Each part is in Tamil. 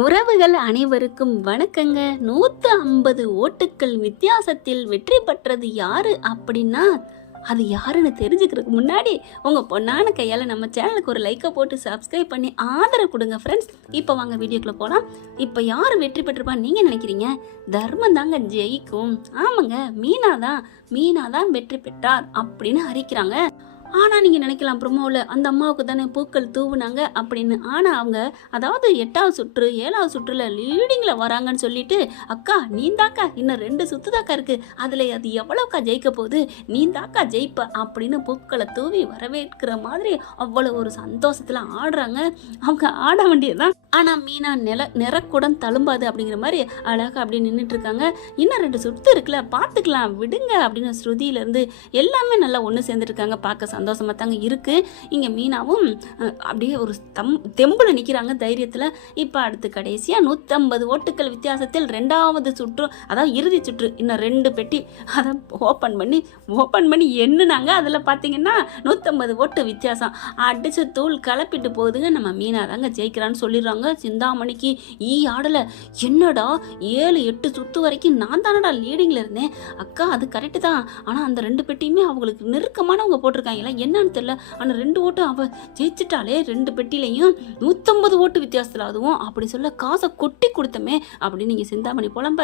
உறவுகள் அனைவருக்கும் வணக்கங்க. 150 ஓட்டுக்கள் வித்தியாசத்தில் வெற்றி பெற்றது யாரு அப்படின்னா அது யாருன்னு தெரிஞ்சுக்கிறதுக்கு முன்னாடி உங்கள் பொண்ணான கையால் நம்ம சேனலுக்கு ஒரு லைக்கை போட்டு சப்ஸ்கிரைப் பண்ணி ஆதரவு கொடுங்க ஃப்ரெண்ட்ஸ். இப்போ வாங்க வீடியோக்குள்ளே போகலாம். இப்போ யார் வெற்றி பெற்றிருப்பா நீங்கள் நினைக்கிறீங்க? தர்மம் தாங்க ஜெயிக்கும். ஆமாங்க, மீனா தான் வெற்றி பெற்றார் அப்படின்னு அறிக்கிறாங்க. ஆனால் நீங்கள் நினைக்கலாம் ப்ரொமோவில் அந்த அம்மாவுக்கு தானே பூக்கள் தூவுனாங்க அப்படின்னு. ஆனால் அவங்க அதாவது 8வது சுற்று 7வது சுற்றுல லீடிங்கில் வராங்கன்னு சொல்லிட்டு, அக்கா நீ தாக்கா இன்னும் 2 சுற்று தாக்கா இருக்குது, அதில் அது எவ்வளோக்கா ஜெயிக்க போகுது, நீ தாக்கா ஜெயிப்ப அப்படின்னு பூக்களை தூவி வரவேற்கிற மாதிரி அவ்வளோ ஒரு சந்தோஷத்தில் ஆடுறாங்க. அவங்க ஆட வேண்டியதுதான். ஆனால் மீனா நிறக்குடன் தழும்பாது அப்படிங்கிற மாதிரி அழகாக அப்படி நின்றுட்டு இருக்காங்க. இன்னும் 2 சுற்று இருக்குல்ல, பார்த்துக்கலாம் விடுங்க அப்படின்னு ஸ்ருதியிலேருந்து எல்லாமே நல்லா ஒன்று சேர்ந்துருக்காங்க. பார்க்க சந்தோஷமாக தாங்க இருக்குது. இங்கே மீனாவும் அப்படியே ஒரு தெம்புல நிற்கிறாங்க தைரியத்தில். இப்போ அடுத்து கடைசியாக 150 ஓட்டுக்கள் வித்தியாசத்தில் 2வது சுற்று, அதாவது இறுதி சுற்று, இன்னும் 2 பெட்டி அதை ஓப்பன் பண்ணி எண்ணுனாங்க. அதில் பார்த்தீங்கன்னா 150 ஓட்டு வித்தியாசம். அடிச்சு தூள் கலப்பிட்டு போகுதுங்க. நம்ம மீனா தாங்க ஜெயிக்கிறான்னு சொல்லிடுறாங்க. சிந்தாமணிக்கு ஆடலை, என்னடா 7-8 சுற்று வரைக்கும் நான் தானடா லீடிங்கில் இருந்தேன். அக்கா அது கரெக்டு தான், ஆனால் அந்த 2 பெட்டியுமே அவங்களுக்கு நெருக்கமானவங்க போட்டிருக்காங்க, என்னன்னு தெரியல. ஆனால் 2 ஓட்டு அவள் ஜெயிச்சிட்டாலே, 2 பெட்டிலையும் 150 ஓட்டு வித்தியாசத்தில் அதுவும் அப்படி சொல்ல காசை கொட்டி கொடுத்தமே அப்படின்னு நீங்கள் சிந்தாமணி புலம்ப.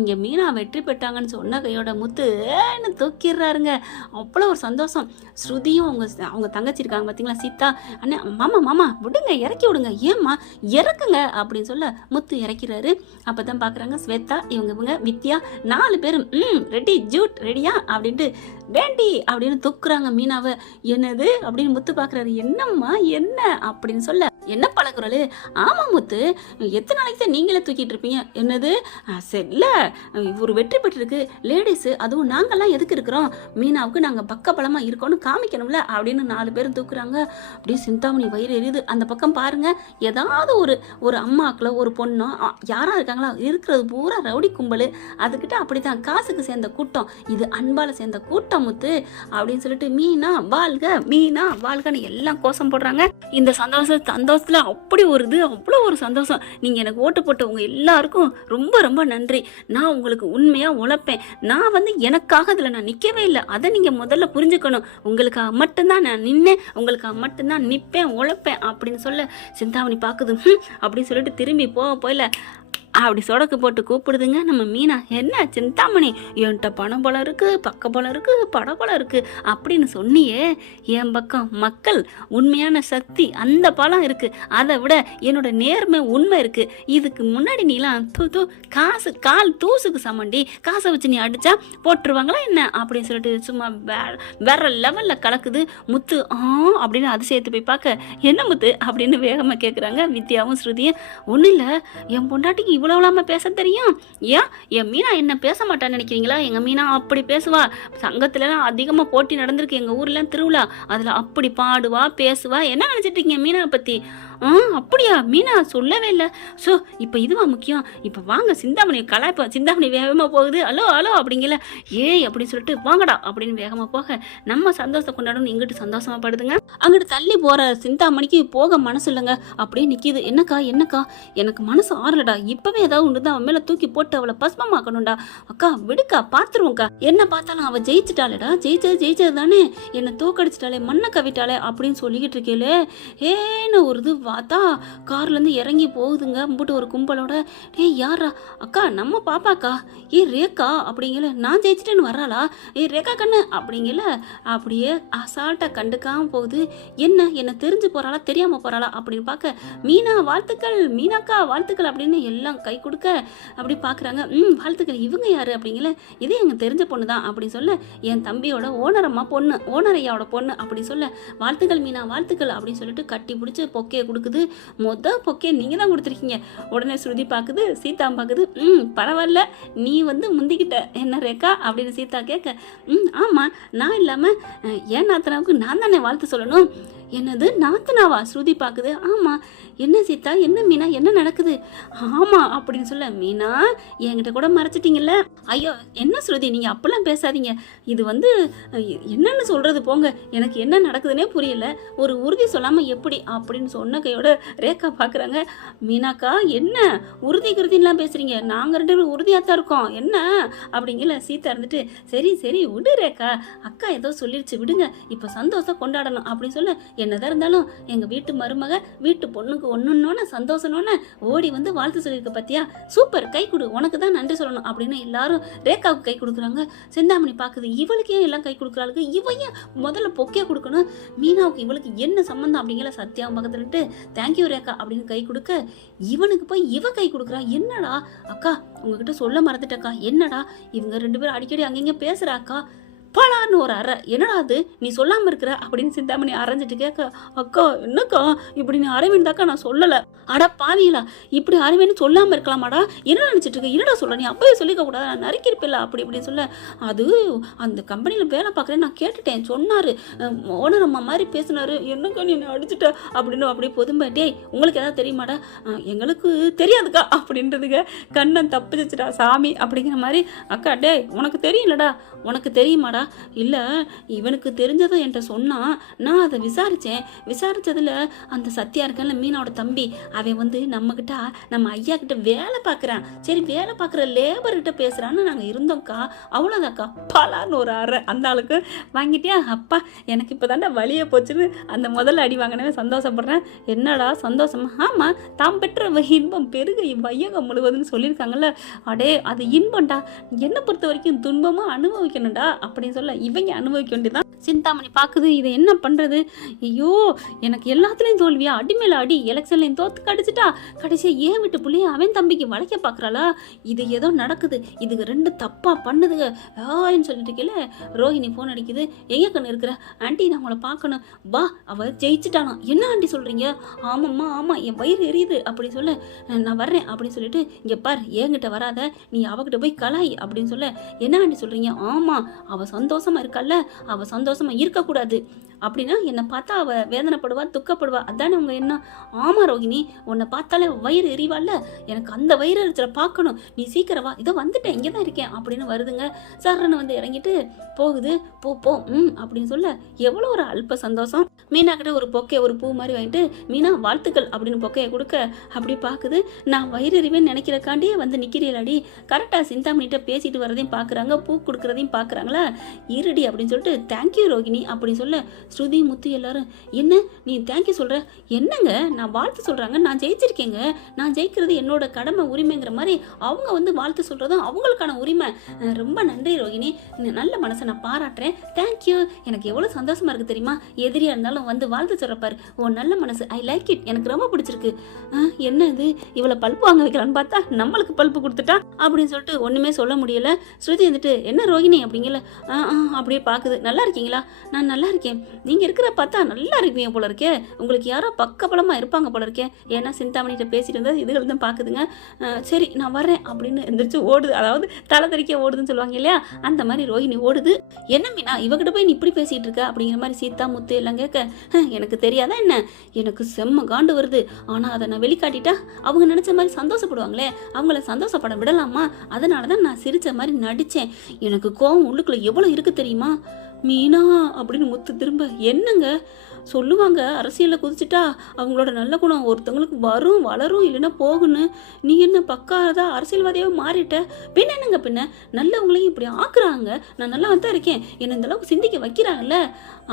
இங்கே மீனா வெற்றி பெற்றாங்கன்னு சொன்ன கையோட முத்துன்னு தூக்கிடுறாருங்க. அவ்வளோ ஒரு சந்தோஷம். ஸ்ருதியும் அவங்க தங்கச்சி இருக்காங்க பார்த்தீங்களா, சீதா, அண்ணே மாமா விடுங்க, இறக்கி விடுங்க, ஏம்மா இறக்குங்க அப்படின்னு சொல்ல முத்து இறக்கிறாரு. அப்போ தான் பார்க்குறாங்க ஸ்வேதா, இவங்க வித்யா 4 பேரும் ரெடி ஜூட் ரெடியா அப்படின்ட்டு வேண்டி அப்படின்னு தூக்குறாங்க மீனாவை. என்னது அப்படின்னு முத்து பார்க்குறாரு. என்னம்மா என்ன அப்படின்னு சொல்ல, என்ன பழகுறாரு? ஆமாம் முத்து, எத்தனை நாளைக்கு தான் நீங்களே தூக்கிட்டு இருப்பீங்க? என்னது சரில ஒரு வெற்றி பெற்றிருக்கு லேடிஸு, அதுவும் நாங்கள்லாம் எதுக்கு இருக்கிறோம், மீனாவுக்கு நாங்கள் பக்கபலமாக இருக்கோன்னு காமிக்கணும்ல அப்படின்னு 4 பேரும் தூக்குறாங்க. அப்படியே சிந்தாமணி வயிறு எரியுது. அந்த பக்கம் பாருங்க, ஏதாவது ஒரு அம்மாக்களோ ஒரு பொண்ணோ யாராக இருக்காங்களா, இருக்கிறது பூரா ரவுடி கும்பல், அதுக்கிட்ட அப்படி தான் காசுக்கு சேர்ந்த கூட்டம், இது அன்பால் சேர்ந்த கூட்டம் முத்து அப்படின்னு சொல்லிட்டு மீனா வாழ்கன்னு எல்லாம் கோஷம் போடுறாங்க. இந்த சந்தோஷத்துல அப்படி ஒரு இது, அவ்வளோ ஒரு சந்தோஷம். நீங்கள் எனக்கு ஓட்டு போட்டவங்க எல்லாருக்கும் ரொம்ப ரொம்ப நன்றி. நான் உங்களுக்கு உண்மையாக உழைப்பேன். நான் எனக்காக அதில் நான் நிற்கவே இல்லை, அதை நீங்கள் முதல்ல புரிஞ்சுக்கணும். உங்களுக்காக மட்டும்தான் நான் நின்னேன், உங்களுக்காக மட்டும்தான் நிற்பேன், உழைப்பேன் அப்படின்னு சொல்ல சிந்தாமணி பார்க்குது. அப்படின்னு சொல்லிட்டு திரும்பி போயில அப்படி சொடக்கு போட்டு கூப்பிடுதுங்க நம்ம மீனா. என்ன சிந்தாமணி, என்கிட்ட பணம் போல இருக்கு, பக்க போல இருக்கு, படம் போல இருக்கு அப்படின்னு சொன்னியே, என் பக்கம் மக்கள் உண்மையான சக்தி அந்த பலம் இருக்கு, அதை விட என்னோட நேர்மை உண்மை இருக்கு. இதுக்கு முன்னாடி நீலாம் காசு கால் தூசுக்கு சமண்டி, காசை வச்சு நீ அடிச்சா போட்டுருவாங்களா என்ன அப்படின்னு சொல்லிட்டு சும்மா வேற லெவல்ல கலக்குது முத்து. அப்படின்னு அதிசயத்து போய் பார்க்க, என்ன முத்து அப்படின்னு வேகமா கேட்குறாங்க வித்யாவும் ஸ்ருதியும். ஒன்றும் இல்லை, என் பொண்டாட்டிக்கு இவ்வளவுலாம பேச தெரியும். ஏன் என் மீனா என்ன பேச மாட்டான்னு நினைக்கிறீங்களா? எங்க மீனா அப்படி பேசுவா. சங்கத்துலலாம் அதிகமா போட்டி நடந்திருக்கு, எங்க ஊர்ல திருவிழா, அதுல அப்படி பாடுவா பேசுவா. என்ன நினைச்சிட்டு இருக்கீங்க மீனா பத்தி? அப்படியா? மீனா சொல்லவே இல்லை. ஸோ இப்போ இதுவா முக்கியம்? இப்போ வாங்க சிந்தாமணி கலாய்ப்ப. சிந்தாமணி வேகமாக போகுது. ஹலோ அப்படிங்கல, அப்படின்னு சொல்லிட்டு வாங்கடா அப்படின்னு வேகமாக போக, நம்ம சந்தோஷம் கொண்டாடணும் இங்கிட்டு சந்தோஷமா படுதுங்க. அங்கிட்டு தள்ளி போகிற சிந்தாமணிக்கு போக மனசு இல்லைங்க. அப்படியே நிற்கிது. என்னக்கா எனக்கு மனசு ஆறலடா, இப்போவே ஏதாவது ஒன்று தான் அவன் மேலே தூக்கி போட்டு அவளை பஸ்மமாக்கணும்டா. அக்கா விடுக்கா, பார்த்துருவோங்க்கா. என்ன பார்த்தாலும் அவள் ஜெயிச்சிட்டாளேடா, ஜெயிச்சது தானே, என்னை தூக்கடிச்சிட்டாளே, மண்ணை கவிட்டாளே அப்படின்னு சொல்லிக்கிட்டு இருக்கேளே. ஏன்னு ஒரு இது பார்த்தா கார்லேருந்து இறங்கி போகுதுங்க மும்பிட்டு ஒரு கும்பலோட. யாரா? அக்கா நம்ம பாப்பாக்கா, ரேக்கா அப்படிங்கல. நான் ஜெயிச்சிட்டேன்னு வர்றாளா? ரேக்கா கண்ணு அப்படிங்கல. அப்படியே அசால்ட்டாக கண்டுக்காம போகுது. என்ன தெரிஞ்சு போகிறாளா தெரியாமல் போகிறாளா அப்படின்னு பார்க்க, மீனா வாழ்த்துக்கள், மீனாக்கா வாழ்த்துக்கள் அப்படின்னு எல்லாம் கை கொடுக்க அப்படி பார்க்குறாங்க. வாழ்த்துக்கள். இவங்க யாரு அப்படிங்கல. இதே எங்கள் தெரிஞ்ச பொண்ணு தான் அப்படின்னு சொல்ல, என் தம்பியோட ஓனரையாவோட பொண்ணு அப்படி சொல்ல, வாழ்த்துக்கள் மீனா வாழ்த்துக்கள் அப்படின்னு சொல்லிட்டு கட்டி பிடிச்சி பொக்கையை கொடுக்குது. பொக்கே நீங்க தான் கொடுத்துருக்கீங்க. உடனே ஸ்ருதி பார்க்குது, சீதா பார்க்குது. பரவாயில்ல, நீ முந்திக்கிட்ட என்ன ரேக்கா அப்படின்னு சீதா கேட்க, ஆமா நான் இல்லாம ஏன் நாத்தனாவுக்கு நான் தானே வாழ்த்து சொல்லணும். என்னது நாத்தனாவா? ஸ்ருதி பார்க்குது. ஆமாம். என்ன சீதா, என்ன மீனா, என்ன நடக்குது? ஆமாம் அப்படின்னு சொல்ல, மீனா என்கிட்ட கூட மறைச்சிட்டிங்கல்ல. ஐயோ என்ன ஸ்ருதி, நீங்கள் அப்பெல்லாம் பேசாதீங்க. இது என்னன்னு சொல்கிறது போங்க, எனக்கு என்ன நடக்குதுன்னே புரியல. ஒரு உறுதி சொல்லாமல் எப்படி அப்படின்னு சொன்ன கையோட ரேகா பார்க்குறாங்க. மீனாக்கா என்ன உறுதி கிருதின்லாம் பேசுகிறீங்க? நாங்கள் 2 பேரும் உறுதியாக தான் இருக்கோம். என்ன அப்படிங்கல சீதா இருந்துட்டு, சரி சரி விடு ரேகா, அக்கா ஏதோ சொல்லிடுச்சு விடுங்க, இப்போ சந்தோஷம் கொண்டாடணும் அப்படின்னு சொல்ல, என்னதான் இருந்தாலும் எங்கள் வீட்டு மருமக வீட்டு பொண்ணுக்கு ஒன்றுன்னொன்னு சந்தோஷம்னு ஓடி வந்து வாழ்த்து சொல்லியிருக்க பார்த்தியா, சூப்பர், கை கொடு, உனக்கு தான் நன்றி சொல்லணும் அப்படின்னு எல்லாரும் ரேகாவுக்கு கை கொடுக்குறாங்க. செந்தாமணி பார்க்குது, இவளுக்கு ஏன் எல்லாம் கை கொடுக்குறாளுக்கு, இவன் ஏன் முதல்ல பொக்கையாக கொடுக்கணும், மீனாவுக்கு இவளுக்கு என்ன சம்மந்தம் அப்படிங்கிற சத்யாவும் பக்கத்துலட்டு தேங்க்யூ ரேகா அப்படின்னு கை கொடுக்க, இவனுக்கு போய் இவ கை கொடுக்குறா. என்னடா அக்கா உங்ககிட்ட சொல்ல மறந்துட்டக்கா, என்னடா இவங்க 2 பேரும் அடிக்கடி அங்கங்க பேசுறாக்கா, பலான்னு ஒரு அறை, என்னடா அது நீ சொல்லாமல் இருக்கிற அப்படின்னு சிந்தாமணி அரைஞ்சிட்டு கேட்க, அக்கா என்னக்கா இப்படி நீ அரைவேன்தாக்கா நான் சொல்லலை. அடா பாவீங்களா, இப்படி அரைவேன்னு சொல்லாமல் இருக்கலாமாடா, என்ன நினச்சிட்டு இருக்க, என்னடா சொல்ல, நீ அப்பவே சொல்லிக்க கூடாது, நான் நறுக்கிருப்பில்ல அப்படி இப்படின்னு சொல்ல, அது அந்த கம்பெனியில் வேலை பார்க்குறேன் நான் கேட்டுட்டேன், சொன்னார், ஓனர் அம்மா மாதிரி பேசினாரு, என்னக்கா நீ அடிச்சுட்ட அப்படின்னு அப்படியே பொதும்ப, டேய் உங்களுக்கு எதாவது தெரியுமாடா, எங்களுக்கு தெரியாதுக்கா அப்படின்றதுங்க, கண்ணன் தப்பிச்சிச்சுடா சாமி அப்படிங்கிற மாதிரி. அக்கா டேய் உனக்கு தெரியும்லடா, உனக்கு தெரியுமாடா, இல்லை இவனுக்கு தெரிஞ்சதை என்கிட்ட சொன்னான், நான் அதை விசாரிச்சதுல அந்த சத்யா இருக்கல மீனாவோட தம்பி, அவன் நம்மக்கிட்ட நம்ம ஐயா கிட்ட வேலை பார்க்குறான், சரி வேலை பார்க்குற லேபர்கிட்ட பேசுகிறான்னு நாங்கள் இருந்தோம்க்கா, அவ்வளோதாக்கா, பலான்னு ஒரு அறை அந்த ஆளுக்கு வாங்கிட்டியா, அப்பா எனக்கு இப்போ தாண்டா வழியே போச்சுன்னு அந்த முதல்ல அடி வாங்கினவே சந்தோஷப்படுறேன். என்னடா சந்தோஷமா, ஆமாம் தாம் பெற்ற இன்பம் பெருக வையகம் முழுவதுன்னு சொல்லியிருக்காங்கல்ல, அடே அது இன்பம்டா, என்னை பொறுத்த வரைக்கும் துன்பமாக அனுபவிக்கணும்டா அப்படின்னு சொல்ல, இவங்க அனுபவிக்க வேண்டியதான். சிந்தாமணி பார்க்குது, இதை என்ன பண்ணுறது, ஐயோ எனக்கு எல்லாத்துலேயும் தோல்வியா, அடி மேலே அடி, எலெக்ஷன்லையும் தோத்து கடிச்சிட்டா, கடைசியாக ஏன் விட்டு பிள்ளைய அவன் தம்பிக்கு வளைக்க பார்க்குறாளா, இது ஏதோ நடக்குது, இதுக்கு 2 தப்பாக பண்ணுதுங்க ஆன்னு சொல்லிட்டு கீழே ரோஹிணி ஃபோன் அடிக்குது. எங்கே கண்ணு இருக்கிற ஆண்டி, நான் உங்களை பார்க்கணும், வா அவள் ஜெயிச்சுட்டானா. என்ன ஆண்டி சொல்கிறீங்க? ஆமாம்மா ஆமாம், என் வயிறு எரியுது அப்படி சொல்ல, நான் வர்றேன் அப்படின்னு சொல்லிட்டு, இங்கே பார் என்கிட்ட வராத, நீ அவகிட்ட போய் கலாய் அப்படின்னு சொல்ல, என்ன ஆண்டி சொல்கிறீங்க? ஆமாம் அவள் சந்தோஷமாக இருக்கல்ல, அவள் சந்தோஷமாக இருக்கக்கூடாது அப்படின்னா என்னை பார்த்தா அவள் வேதனைப்படுவா துக்கப்படுவா, அதானே உங்கள் என்ன? ஆமாம் ரோஹிணி, உன்னை பார்த்தாலே வயிறு எரிவாள்ல, எனக்கு அந்த வயிறு எரிச்சலை பார்க்கணும், நீ சீக்கிரம் வா, இதோ வந்துட்டேன், இங்கே தான் இருக்கேன் அப்படின்னு வருதுங்க. சரணு இறங்கிட்டு போகுது, போ அப்படின்னு சொல்ல, எவ்வளோ ஒரு அல்ப சந்தோஷம். மீனா கிட்ட ஒரு பொக்கை ஒரு பூ மாதிரி வாங்கிட்டு, மீனா வாழ்த்துக்கள் அப்படின்னு பொக்கையை கொடுக்க, அப்படி பார்க்குது, நான் வயிறு எறிவேன்னு நினைக்கிறக்காண்டியே நிற்கிறீங்களாடி, கரெக்டாக சிந்தாமணிகிட்ட பேசிட்டு வரதையும் பார்க்குறாங்க, பூ கொடுக்குறதையும் பார்க்குறாங்களா, இருடி அப்படின்னு சொல்லிட்டு தேங்க்யூ ரோகிணி அப்படின்னு சொல்ல, ஸ்ருதி முத்து எல்லாரும், என்ன நீ தேங்க்யூ சொல்கிற, என்னங்க நான் வாழ்த்து சொல்கிறாங்க, நான் ஜெயிச்சிருக்கேங்க, நான் ஜெயிக்கிறது என்னோட கடமை உரிமைங்கிற மாதிரி அவங்க வாழ்த்து சொல்கிறதும் அவங்களுக்கான உரிமை, ரொம்ப நன்றி ரோகிணி, நல்ல மனசை நான் பாராட்டுறேன், தேங்க்யூ, எனக்கு எவ்வளோ சந்தோஷமாக இருக்குது தெரியுமா, எதிரியாக இருந்தாலும் வாழ்த்து சொல்கிறப்பார், ஓ நல்ல மனசு, ஐ லைக் இட், எனக்கு ரொம்ப பிடிச்சிருக்கு. என்ன இது இவளை பல்ப்பு வாங்க வைக்கலான்னு பார்த்தா நம்மளுக்கு பல்ப்பு கொடுத்துட்டா அப்படின்னு சொல்லிட்டு ஒன்றுமே சொல்ல முடியலை. ஸ்ருதி என்ன ரோகிணி அப்படிங்கல, அப்படியே பார்க்குது, நல்லா இருக்கீங்களா? நான் நல்லா இருக்கேன், நீங்கள் இருக்கிற பார்த்தா நல்லா இருப்பீங்க போல இருக்கே, உங்களுக்கு யாரோ பக்கபலமாக இருப்பாங்க போல இருக்கே, ஏன்னா சிந்தாமணிகிட்ட பேசிட்டு இருந்தால் இதுகள் தான் பார்க்குதுங்க. சரி நான் வர்றேன் அப்படின்னு எந்திரிச்சு ஓடுது, அதாவது தலை தெறிக்க ஓடுதுன்னு சொல்லுவாங்க இல்லையா, அந்த மாதிரி ரோஹிணி ஓடுது. என்ன மீனா இவகிட்ட போய் நீ இப்படி பேசிகிட்டு இருக்க அப்படிங்கிற மாதிரி சீதா முத்து எல்லாம் கேட்க, எனக்கு தெரியாதா என்ன, எனக்கு செம்ம காண்டு வருது, ஆனால் அதை நான் வெளிக்காட்டிட்டா அவங்க நினச்ச மாதிரி சந்தோஷப்படுவாங்களே, அவங்கள சந்தோஷப்பட விடலாமா, அதனால தான் நான் சிரித்த மாதிரி நடித்தேன், எனக்கு கோவம் உள்ளுக்குள்ளே எவ்வளோ இருக்குது தெரியுமா. மீனா அப்படின்னு முத்து திரும்ப, என்னங்க சொல்லுவாங்க, அரசியலில் குதிச்சுட்டா அவங்களோட நல்ல குணம் ஒருத்தவங்களுக்கு வரும் வளரும் இல்லைன்னா போகுன்னு, நீ என்ன பக்காதா அரசியல்வாதியாகவே மாறிட்ட, பின்ன என்னங்க பின்ன நல்லவங்களையும் இப்படி ஆக்குறாங்க, நான் நல்லா தான் இருக்கேன், என்னை இந்த அளவுக்கு சிந்திக்க வைக்கிறாங்கல்ல,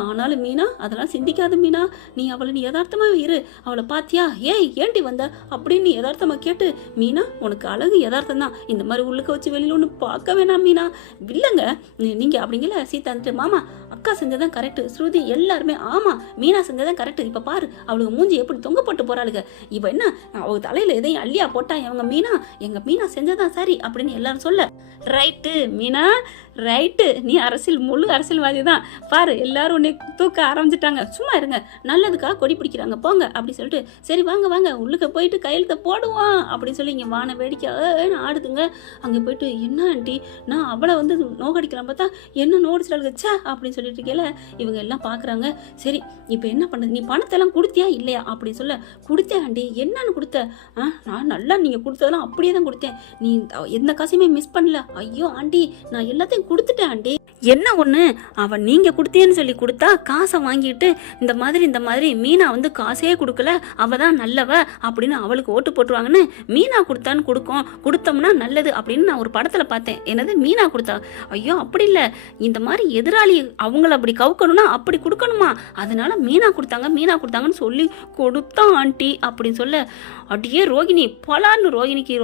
ஆனாலும் மீனா அதெல்லாம் சிந்திக்காத மீனா, நீ அவளை நீ யதார்த்தமாக இரு, அவளை பார்த்தியா, ஏய் ஏண்டி வந்த அப்படின்னு நீ யதார்த்தமாக கேட்டு, மீனா உனக்கு அழகு யதார்த்தம் தான், இந்த மாதிரி உள்ளுக்க வச்சு வெளியில் ஒன்று பார்க்க வேணாம் மீனா, இல்லைங்க நீங்கள் அப்படிங்கல சீதா மாமா அக்கா செஞ்சதான் கரெக்டு, ஸ்ருதி எல்லாருமே ஆமாம் மீனா செஞ்சதான் கரெக்டு, இப்போ பாரு அவளுக்கு மூஞ்சி எப்படி தொங்க போட்டு போகிறாளுங்க, இப்போ என்ன அவங்க தலையில் எதையும் அள்ளியா போட்டா எங்கள் மீனா செஞ்சதான் சரி அப்படின்னு எல்லாரும் சொல்ல, ரைட்டு மீனா ரைட்டு, நீ முழு அரசியல்வாதி தான் பாரு, எல்லாரும் உன்னை தூக்க ஆரம்பிச்சிட்டாங்க, சும்மா இருங்க, நல்லதுக்காக கொடி பிடிக்கிறாங்க போங்க அப்படி சொல்லிட்டு, சரி வாங்க வாங்க உள்ளுக்க போயிட்டு கையெழுத்தை போடுவான் அப்படின்னு சொல்லி இங்கே வான வேடிக்கை ஆடுதுங்க. அங்கே போயிட்டு என்ன ஆண்டி நான் அவளை நோக்கடிக்கலாம் பார்த்தா என்ன நோடிச்சிடாளுங்க சே அப்படின்னு சொல்லிட்டு இருக்கேல. இவங்க எல்லாம் பார்க்குறாங்க. சரி இப்போ என்ன பண்ணுது, நீ பணத்தெல்லாம் கொடுத்தியா இல்லையா அப்படின்னு சொல்ல, கொடுத்தேன் ஆண்டி. என்னன்னு கொடுத்த? நான் நல்லா நீங்கள் கொடுத்ததெல்லாம் அப்படியே தான் கொடுத்தேன், நீ எந்த காசையுமே மிஸ் பண்ணல. ஐயோ ஆண்டி நான் எல்லாத்தையும் கொடுத்துட்டேன் ஆண்டி. என்ன ஒன்று, அவன் நீங்கள் கொடுத்தேன்னு சொல்லி கொடுத்தா காசை வாங்கிட்டு இந்த மாதிரி மீனா காசே கொடுக்கல, அவள் தான் நல்லவ அப்படின்னு அவளுக்கு ஓட்டு போட்டுருவாங்கன்னு மீனா கொடுத்தோம்னா நல்லது அப்படின்னு நான் ஒரு படத்தில் பார்த்தேன். என்னது மீனா கொடுத்தா? ஐயோ அப்படி இல்லை, இந்த மாதிரி எதிராளி அவங்கள அப்படி கவுக்கணும்னா அப்படி கொடுக்கணுமா, அதனால மீனா கொடுத்தாங்கன்னு சொல்லி கொடுத்தான் ஆண்டி அப்படின்னு சொல்ல, அடியே ரோகிணி பலான்னு ரோகிணிக்கு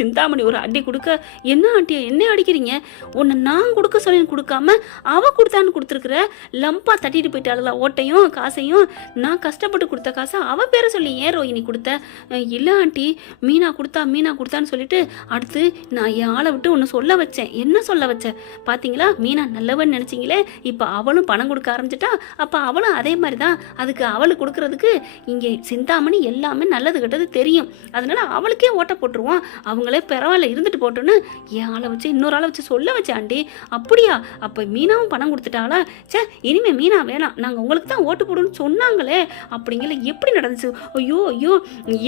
சிந்தாமணி ஒரு அடி கொடுக்க, என்ன ஆண்டி என்ன அடிக்கிறீங்க, உன்னை நான் கொடுக்க சொல்லி கொடுக்காம அவ கொடுத்தான்னு கொடுத்துருக்குற, லம்பா தட்டிட்டு போயிட்டாளா ஓட்டையும் காசையும், நான் கஷ்டப்பட்டு கொடுத்த காசை அவ பேரை சொல்லி ஏன் ரோகிணி கொடுத்த? இல்லை ஆண்டி மீனா கொடுத்தான்னு சொல்லிட்டு அடுத்து நான் என் ஆளை விட்டு ஒன்று சொல்ல வச்சேன். என்ன சொல்ல வச்சேன் பார்த்தீங்களா, மீனா நல்லவன்னு நினச்சிங்களே, இப்போ அவளும் பணம் கொடுக்க ஆரம்பிச்சிட்டா, அப்போ அவளும் அதே மாதிரி தான், அதுக்கு அவளுக்கு கொடுக்கறதுக்கு இங்கே சிந்தாமணி எல்லாமே நல்லது கெட்டது தெரியும், அதனால அவளுக்கே ஓட்ட போட்டுருவோம், அவங்களே பரவாயில்ல இருந்துட்டு போட்டோன்னு என் ஆளை வச்சு இன்னொரு ஆளை வச்சு சொல்ல வச்சேன் ஆண்டி. அப்படியா, அப்போ மீனாவும் பணம் கொடுத்துட்டாளா, சே இனிமே மீனா வேணாம், நாங்கள் உங்களுக்கு தான் ஓட்டு போடுன்னு சொன்னாங்களே அப்படிங்கிற எப்படி நடந்துச்சு, ஐயோ ஐயோ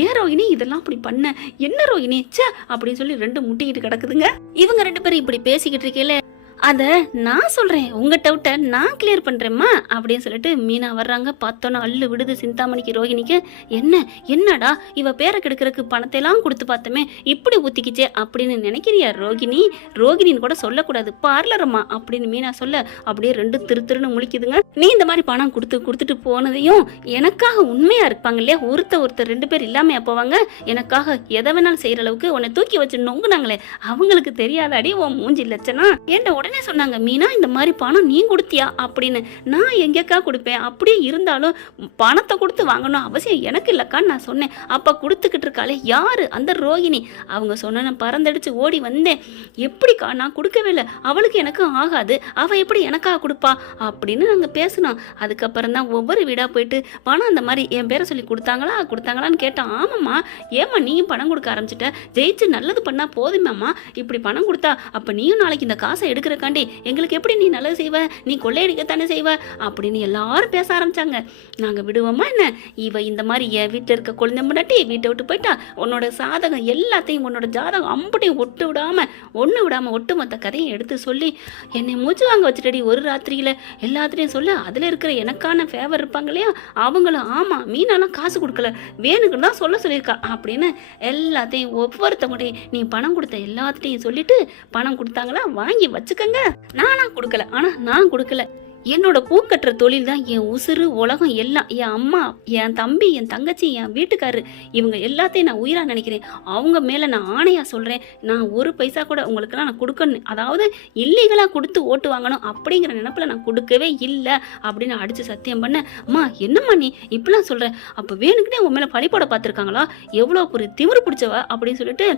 ஏன் ரோகிணி இதெல்லாம் அப்படி பண்ண, என்ன ரோகிணி சே அப்படின்னு சொல்லி ரெண்டு முட்டிக்கிட்டு கிடக்குதுங்க. இவங்க ரெண்டு பேரும் இப்படி பேசிக்கிட்டு இருக்கேல, அதை நான் சொல்கிறேன், உங்கள் டவுட்டை நான் கிளியர் பண்ணுறேம்மா அப்படின்னு சொல்லிட்டு மீனா வர்றாங்க. பார்த்தோன்னா அள்ளு விடுது சிந்தாமணிக்கு ரோகிணிக்கு. என்னடா இவ பேரை கெடுக்கிறதுக்கு பணத்தையெல்லாம் கொடுத்து பார்த்தோமே இப்படி ஊற்றிக்கிச்சே அப்படின்னு நினைக்கிறியா ரோகிணின்னு கூட சொல்லக்கூடாது, பார்லரம்மா அப்படின்னு மீனா சொல்ல, அப்படியே ரெண்டு திருன்னு முழிக்குதுங்க. நீ இந்த மாதிரி பணம் கொடுத்துட்டு போனதையும் எனக்காக உண்மையாக இருப்பாங்க இல்லையா, ஒருத்தர் ரெண்டு பேர் இல்லாமையா போவாங்க, எனக்காக எதை வேணாலும் செய்கிற அளவுக்கு உன்னை தூக்கி வச்சு நொங்குனாங்களே, அவங்களுக்கு தெரியாதாடி உன் மூஞ்சி லட்சணா ஏன்ட உடனே சொன்னாங்க, மீனா இந்த மாதிரி பணம் நீ கொடுத்தியா அப்படின்னு. நான் எங்கேக்கா கொடுப்பேன், அப்படியே இருந்தாலும் பணத்தை கொடுத்து வாங்கணும் அவசியம் எனக்கு இல்லைக்கான்னு நான் சொன்னேன். அப்போ கொடுத்துக்கிட்டு இருக்காளே யாரு, அந்த ரோகிணி, அவங்க சொன்ன பறந்தடிச்சு ஓடி வந்தேன். எப்படிக்கா நான் கொடுக்கவே இல்லை, அவளுக்கு எனக்கும் ஆகாது, அவள் எப்படி எனக்காக கொடுப்பா அப்படின்னு நாங்கள் பேசினோம். அதுக்கப்புறம் தான் ஒவ்வொரு வீடாக போயிட்டு பணம் அந்த மாதிரி என் பேரை சொல்லி கொடுத்தாங்களான்னு கேட்டான். ஆமாம்மா, ஏம்மா நீயும் பணம் கொடுக்க ஆரம்பிச்சிட்ட, ஜெயிச்சு நல்லது பண்ணால் போதுமாம்மா, இப்படி பணம் கொடுத்தா அப்போ நீயும் நாளைக்கு இந்த காசை எடுக்கிறக்காண்டி எங்களுக்கு எப்படி நீ நல்லது செய்வ, நீ கொள்ளையடிக்கத்தானே செய்வ அப்படின்னு எல்லாரும் பேச ஆரம்பிச்சாங்க. நாங்கள் விடுவோமா என்ன, இவ இந்த மாதிரி என் வீட்டில் இருக்க குழந்தை முன்னாடி வீட்டை விட்டு போயிட்டா, உன்னோட சாதகம் எல்லாத்தையும் உன்னோட ஜாதகம் அம்பட்டையும் ஒன்று விடாமல் ஒட்டுமொத்த கதையும் எடுத்து சொல்லி என்னை மூச்சு வாங்க வச்சுட்டடி ஒரு ராத்திரியில் எல்லாத்திரையும் சொல்ல, அதில் இருக்கிற எனக்கான ஃபேவர் இருப்பாங்க இல்லையா அவங்களும், ஆமாம் மீனாலாம் காசு கொடுக்கல வேணுக்குன்னு தான் சொல்லியிருக்கா அப்படின்னு எல்லாத்தையும் ஒவ்வொருத்தவங்களையும் நீ பணம் கொடுத்த எல்லாத்தையும் சொல்லிட்டு பணம் கொடுத்தாங்களா வாங்கி வச்சுக்கங்க, நானா கொடுக்கல, ஆனா நான் கொடுக்கல, என்னோட பூக்கட்டுற தொழில் தான் என் உசுறு உலகம் எல்லாம், என் அம்மா என் தம்பி என் தங்கச்சி என் வீட்டுக்காரரு இவங்க எல்லாத்தையும் நான் உயிராக நினைக்கிறேன், அவங்க மேலே நான் ஆணையாக சொல்கிறேன், நான் ஒரு பைசா கூட உங்களுக்கெல்லாம் நான் கொடுக்கணும், அதாவது இல்லீகலாக கொடுத்து ஓட்டு வாங்கணும் அப்படிங்கிற நினப்பில் நான் கொடுக்கவே இல்லை அப்படின்னு அடித்து சத்தியம் பண்ண. அம்மா என்னம்மா நீ இப்படிலாம் சொல்கிற, அப்போ வேணுக்குன்னே உன் மேலே பழிப்போட பார்த்துருக்காங்களா, எவ்வளோ ஒரு திமிரு பிடிச்சவ அப்படின்னு சொல்லிட்டு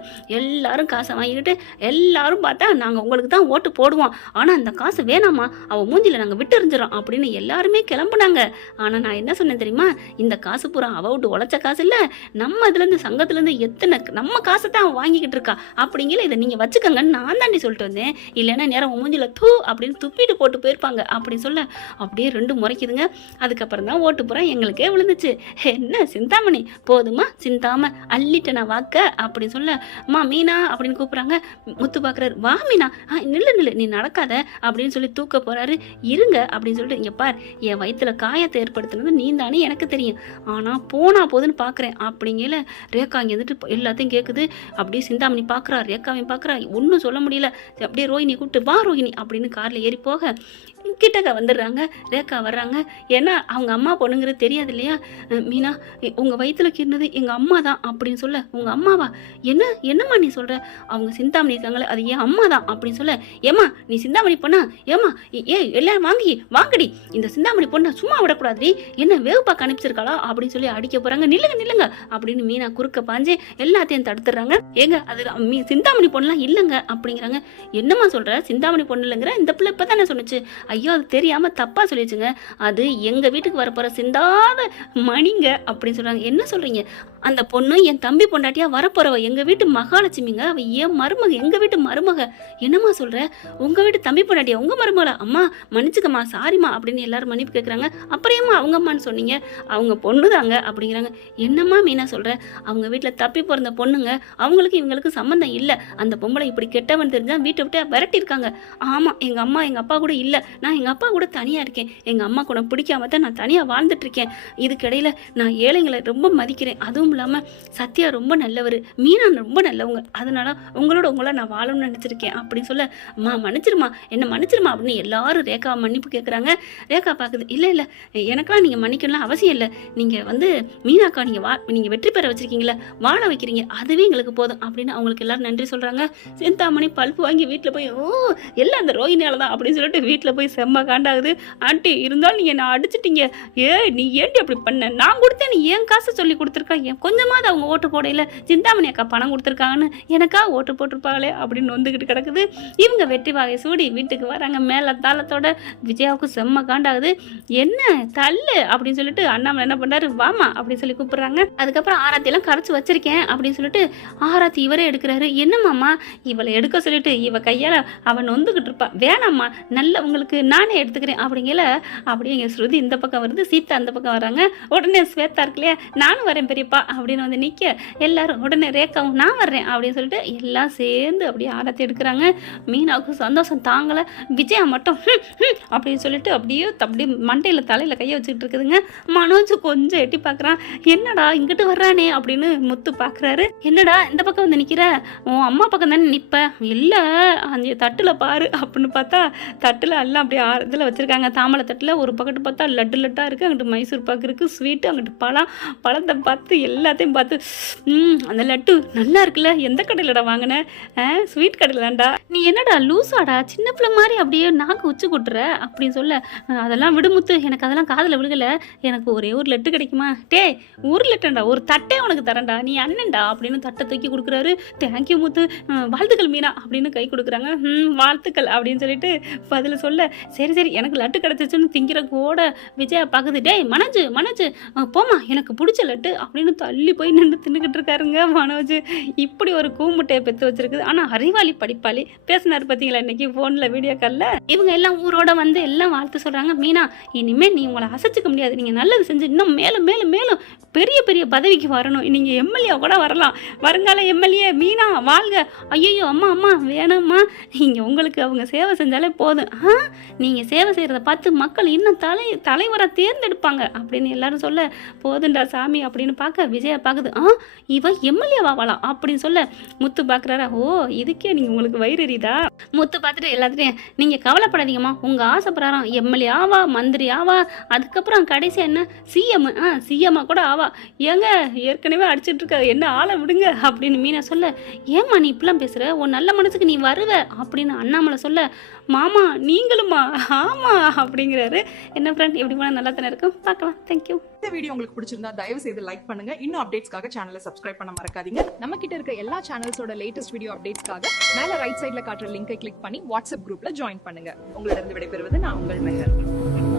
எல்லாரும் காசை வாங்கிக்கிட்டு எல்லாரும் பார்த்தா நாங்கள் உங்களுக்கு தான் ஓட்டு போடுவோம், ஆனால் அந்த காசு வேணாமா, அவள் மூஞ்சியில் நாங்கள் விட்டு எறிஞ்சிரும் அப்படின்னு எல்லாருமே கிளம்புனாங்க. ஆனா நான் என்ன சொன்னேன் தெரியுமா, இந்த காசு பூரா அவ விட்டு உழைச்ச காசு இல்ல, நம்ம இதுல இருந்து சங்கத்துல இருந்து எத்தனை நம்ம காசை தான் அவன் வாங்கிக்கிட்டு இருக்கா அப்படிங்கிற, இதை நீங்க வச்சுக்கங்கன்னு நான் தாண்டி சொல்லிட்டு வந்தேன், இல்லைன்னா நேரம் மூஞ்சில தூ அப்படின்னு துப்பிட்டு போட்டு போயிருப்பாங்க அப்படின்னு சொல்ல அப்படியே ரெண்டு முறைக்குதுங்க. அதுக்கப்புறம் தான் ஓட்டு பூரா எங்களுக்கே விழுந்துச்சு. என்ன சிந்தாமணி போதுமா, சிந்தாம அள்ளிட்ட நான் வாக்க அப்படின்னு சொல்ல, அம்மா மீனா அப்படின்னு கூப்பிடுறாங்க. முத்து பாக்குறாரு, வா மீனா, நில்லு நீ நடக்காத அப்படின்னு சொல்லி தூக்க போறாரு. இருங்க அப்படின்னு சொல்லிட்டு, இங்கே பார் என் வயிற்றுல காயத்தை ஏற்படுத்தினது நீ தானே எனக்கு தெரியும், ஆனால் போனா போதுன்னு பார்க்குறேன் அப்படிங்கல. ரேகா இங்கே வந்துட்டு எல்லாத்தையும் கேட்குது. அப்படியே சிந்தாமணி பார்க்குறா, ரேகாவையும் பார்க்குறா, ஒன்றும் சொல்ல முடியல. அப்படியே ரோஹிணி கூப்பிட்டு வா ரோஹிணி அப்படின்னு காரில் ஏறி போக கிட்டக்க வந்துடுறாங்க. ரேகா வர்றாங்க. ஏன்னா அவங்க அம்மா பொண்ணுங்கிறது தெரியாது இல்லையா. மீனா உங்கள் வயிற்றுல கீர்னது எங்கள் அம்மா தான் அப்படின்னு சொல்ல, உங்கள் அம்மாவா, என்னம்மா நீ சொல்கிற, அவங்க சிந்தாமணி இருக்காங்களே அது என் அம்மா தான் அப்படின்னு சொல்ல, ஏம்மா நீ சிந்தாமணி பொண்ணா, ஏம்மா எல்லாரும் வாங்க வாங்கடி, இந்த சிந்தாமணி பொண்ணை சும்மா விடக்கூடாதுடி, என்ன வேவு பார்க்க அனுப்பிச்சிருக்காளா அப்படின்னு சொல்லி அடிக்க போறாங்க. நில்லுங்க அப்படின்னு மீனா குறுக்க பாஞ்சு எல்லாத்தையும் தடுத்துறாங்க. ஏங்க அது சிந்தாமணி பொண்ணுலாம் இல்லைங்க அப்படிங்கிறாங்க. என்னம்மா சொல்ற, சிந்தாமணி பொண்ணு இல்லைங்கிற, இந்த பிள்ளை இப்பதானே சொன்னுச்சு. ஐயோ அது தெரியாம தப்பா சொல்லிச்சுங்க, அது எங்க வீட்டுக்கு வரப்போற சிந்தாத மணிங்க அப்படின்னு சொல்றாங்க. என்ன சொல்றீங்க, அந்த பொண்ணு என் தம்பி பொண்டாட்டியா வரப்போறவ, எங்க வீட்டு மகாலட்சுமிங்க, அவ ஏன் மருமக, எங்க வீட்டு மருமக. என்னம்மா சொல்ற, உங்க வீட்டு தம்பி பொண்டாட்டியா, உங்க மருமகளா? அம்மா மன்னிச்சுக்கம்மா, சாரிம்மா அப்படின்னு எல்லாரும் மன்னிப்பு கேட்குறாங்க. அப்புறமா அவங்க அம்மான்னு சொன்னீங்க, அவங்க பொண்ணு தாங்க அப்படிங்கிறாங்க. என்னம்மா மீனா சொல்ற, அவங்க வீட்டில் தப்பி பிறந்த பொண்ணுங்க, அவங்களுக்கு இவங்களுக்கு சம்மந்தம் இல்லை. அந்த பொம்பளை இப்படி கெட்டவன் தெரிஞ்சா வீட்டை விட்டு விரட்டியிருக்காங்க. ஆமா, எங்க அம்மா எங்க அப்பா கூட இல்லை, நான் எங்க அப்பா கூட தனியா இருக்கேன், எங்க அம்மா கூட பிடிக்காம தான் நான் தனியா வாழ்ந்துட்டு இருக்கேன். இதுக்கிடையில நான் ஏழைங்களை ரொம்ப மதிக்கிறேன், அதுவும் இல்லாம சத்யா ரொம்ப நல்லவர், மீனா ரொம்ப நல்லவங்க, அதனால உங்களை நான் வாழணும்னு நினைச்சிருக்கேன் அப்படின்னு சொல்ல, அம்மா மன்னிச்சிருமா, என்ன மன்னிச்சிருமா அப்படின்னு எல்லாரும் ரேகா மன்னிப்பு கேட்குறாங்க. ரேகா பார்க்குது, இல்லை எனக்கெல்லாம் நீங்கள் மன்னிக்கணும்லாம் அவசியம் இல்லை, நீங்கள் மீனாக்கா நீங்கள் வெற்றி பெற வச்சிருக்கீங்களா, வாழ வைக்கிறீங்க, அதுவே எங்களுக்கு போதும் அப்படின்னு அவங்களுக்கு எல்லாரும் நன்றி சொல்கிறாங்க. சிந்தாமணி பல்ப்பு வாங்கி வீட்டில் போய் எல்லாம் அந்த ரோகிணியால தான் அப்படின்னு சொல்லிட்டு வீட்டில் போய் செம்ம காண்டாகுது. ஆண்டி இருந்தாலும் நீங்கள் நான் அடிச்சிட்டீங்க, நீ ஏண்டி அப்படி பண்ண, நான் கொடுத்தேன், நீ ஏன் காசு சொல்லி கொடுத்துருக்காங்க, கொஞ்சமாவது அவங்க ஓட்டு போடையில் சிந்தாமணி அக்கா பணம் கொடுத்துருக்காங்கன்னு எனக்கா ஓட்டு போட்டிருப்பாங்களே அப்படின்னு வந்துக்கிட்டு கிடக்குது. இவங்க வெற்றி வாகை சூடி வீட்டுக்கு வராங்க. மேலே தாளத்தோட விஜயாவுக்கு செம்ம காண்டாகுது. என்ன தள்ளு அப்படின்னு சொல்லிட்டு அண்ணாமலை என்ன பண்ணாரு, வாமா அப்படின்னு சொல்லி கூப்பிடுறாங்க. அதுக்கப்புறம் ஆராத்தியெல்லாம் கரைச்சி வச்சிருக்கேன் அப்படின்னு சொல்லிட்டு ஆராத்தி இவரே எடுக்கிறாரு. என்னம்மாம்மா இவளை எடுக்க சொல்லிட்டு இவ கையால் அவன் நொந்துக்கிட்டு இருப்பா, வேணாம்மா நல்ல உங்களுக்கு நானே எடுத்துக்கிறேன் அப்படிங்கல. அப்படியே எங்கள் ஸ்ருதி இந்த பக்கம் வருது, சீதா அந்த பக்கம் வராங்க. உடனே ஸ்வேதா இருக்கு இல்லையா, நானும் வரேன் பெரியப்பா அப்படின்னு வந்து நிற்க, எல்லாரும் உடனே ரேக்காவும் நான் வர்றேன் அப்படின்னு சொல்லிட்டு எல்லாம் சேர்ந்து அப்படியே ஆராத்தி எடுக்கிறாங்க. மீனாவுக்கு சந்தோஷம் தாங்கலை. விஜயா மட்டும் அப்படின்னு சொல்லிட்டு அப்படியே மண்டையில் தலையில் கையை வச்சுக்கிட்டு இருக்குதுங்க. மனோஜ் கொஞ்சம் எட்டி பார்க்குறான். என்னடா இங்கிட்டு வர்றானே அப்படின்னு முத்து பார்க்குறாரு. என்னடா இந்த பக்கம் வந்து நிற்கிற, உன் அம்மா பக்கம் தானே நிற்ப, இல்லை அந்த தட்டில் பாரு அப்படின்னு பார்த்தா தட்டில் எல்லாம் அப்படியே இதில் வச்சுருக்காங்க. தாமலை தட்டில் ஒரு பக்கத்து பார்த்தா லட்டாக இருக்குது, அங்கிட்டு மைசூர் பாக்கு இருக்குது, ஸ்வீட்டு, அங்கிட்டு பழத்தை பார்த்து எல்லாத்தையும் பார்த்து அந்த லட்டு நல்லா இருக்குல்ல, எந்த கடையிலடா வாங்கினேன், ஸ்வீட் கடையில் தான்டா, நீ என்னடா லூசாடா சின்ன பிள்ளை மாதிரி அப்படியே நாக்கு உச்சி கொட்டுற அப்படின்னு சொல்ல, அதெல்லாம் விடுமுத்து, எனக்கு அதெல்லாம் காதில் விழுகலை, எனக்கு ஒரே ஒரு லட்டு கிடைக்குமா, டே ஒரு லட்டுண்டா, ஒரு தட்டே உனக்கு தரேன்டா, நீ அண்ணன்டா அப்படின்னு தட்டை தூக்கி கொடுக்குறாரு. தேங்க்யூ முத்து, வாழ்த்துக்கள் மீனா அப்படின்னு கை கொடுக்குறாங்க. வாழ்த்துக்கள் அப்படின்னு சொல்லிட்டு பதில் சொல்ல, சரி எனக்கு லட்டு கிடச்சிச்சுன்னு திங்கிற கூட விஜயா பார்க்குது. டேய் மனோஜ் போமா, எனக்கு பிடிச்ச லட்டு அப்படின்னு தள்ளி போய் நின்று தின்னுக்கிட்டு இருக்காருங்க மனோஜ். இப்படி ஒரு கூமுட்டையை பெற்று வச்சிருக்குது. ஆனால் அறிவாளி படிப்பாளி பேசினார் பார்த்தீங்களா இன்னைக்கு ஃபோனில் வீடியோ காலில். இவங்க எல்லாம் ஊரோட வந்து எல்லாம் வாழ்த்து சொல்கிறாங்க. மீனா இனிமேல் நீ உங்களை அசைச்சிக்க முடியாது, நீங்கள் நல்லது செஞ்சு இன்னும் மேலும் பெரிய பதவிக்கு வரணும், நீங்கள் எம்எல்ஏ கூட வரலாம், வருங்கால எம்எல்ஏ மீனா வாழ்க. ஐயோ அம்மா வேணாம்மா, நீங்கள் உங்களுக்கு அவங்க சேவை செஞ்சாலே போதும், நீங்கள் சேவை செய்கிறத பார்த்து மக்கள் இன்னும் தலைவரை தேர்ந்தெடுப்பாங்க அப்படின்னு எல்லாரும் சொல்ல, போதுண்டா சாமி அப்படின்னு பார்க்க விஜயா பார்க்குது. இவன் எம்எல்ஏவாகலாம் அப்படின்னு சொல்ல முத்து பார்க்குறாரா, இதுக்கே நீங்கள் உங்களுக்கு வயிறறிதா. முத்து பார்த்துட்டு எல்லாத்துலேயும் நீங்கள் கவலைப்படாதீங்கம்மா, உங்கள் ஆசைப்படுறாராம் எம்எல்ஏ ஆவா, மந்திரி ஆவா, அதுக்கப்புறம் கடைசி என்ன சிஎம்மா கூட ஆவா, ஏங்க ஏற்கனவே அடிச்சுட்டு இருக்க, என்ன ஆளை விடுங்க அப்படின்னு மீனா சொல்ல, ஏம்மா நீ இப்பெல்லாம் பேசுகிற, உன் நல்ல மனசுக்கு நீ வருவ அப்படின்னு அண்ணாமலை சொல்ல, மாமா நீங்களுமா, ஆமா அப்படிங்கிறாரு. என்ன ஃப்ரெண்ட் எப்படி போனால் நல்லா தானே இருக்கும், பார்க்கலாம். தேங்க்யூ. இந்த வீடியோ உங்களுக்கு பிடிச்சிருந்தா தயவு செய்து லைக் பண்ணுங்க. இன்னும் அப்டேட்ஸ்க்காக சேனலை சப்ஸ்கிரைப் பண்ண மறக்காதீங்க. நம்ம கிட்ட இருக்க எல்லா சேனல்ஸோட லேட்டஸ்ட் வீடியோ அப்டேட்ஸ்க்காக மேல ரைட் சைடுல காட்டுற லிங்கை கிளிக் பண்ணி வாட்ஸ்அப் குரூப்ல ஜாயின் பண்ணுங்க. உங்களிடம் விடைபெறுவது நான் உங்கள் மெஹர்.